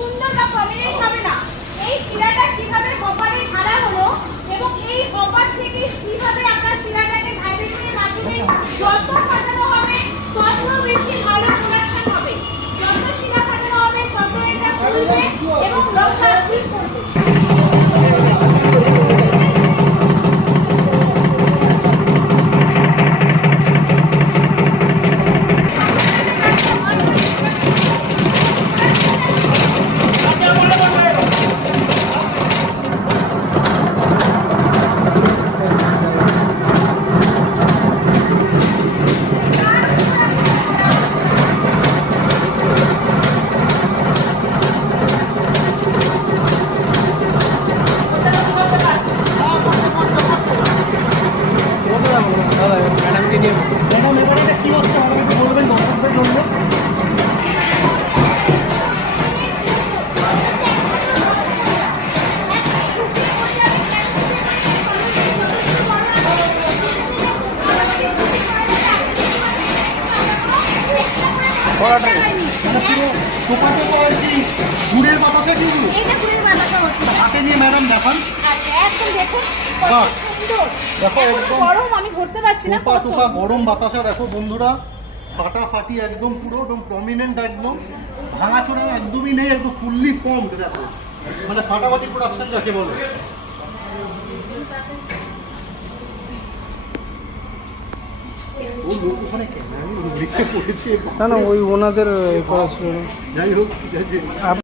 সুন্দর বা প্রমিনেন্ট হবে না। এই শিরাটা কিভাবে কপালে ঢালা হলো এবং এই কপাল থেকে কিভাবে আপনার শিরাটাকে ভাইব্রেশনের মাধ্যমে যত ফাটানো হবে তত বেশি ভালো প্রোডাকশন হবে। যত শিরা ফাটানো হবে তত এটা ফুলবে এবং লং লাস্টিং করবে। গুড়ের বাতাসা কিন্তু হাতে নিয়ে ম্যাডাম দেখান। একদম দেখুন কত সুন্দর। দেখো একদম গরম, আমি ধরতে পারছি না। টোপা গরম বাতাসা দেখো বন্ধুরা, ফাটাফাটি একদম পুরো একদম প্রমিনেন্ট, একদম ভাঙাচোরা একদমই নেই, একদম ফুললি ফর্ম। দেখো মানে ফাটাফাটি প্রোডাকশন যাকে বলে। না না, ওই ওনাদের করা ছিল। যাই হোক ঠিক আছে।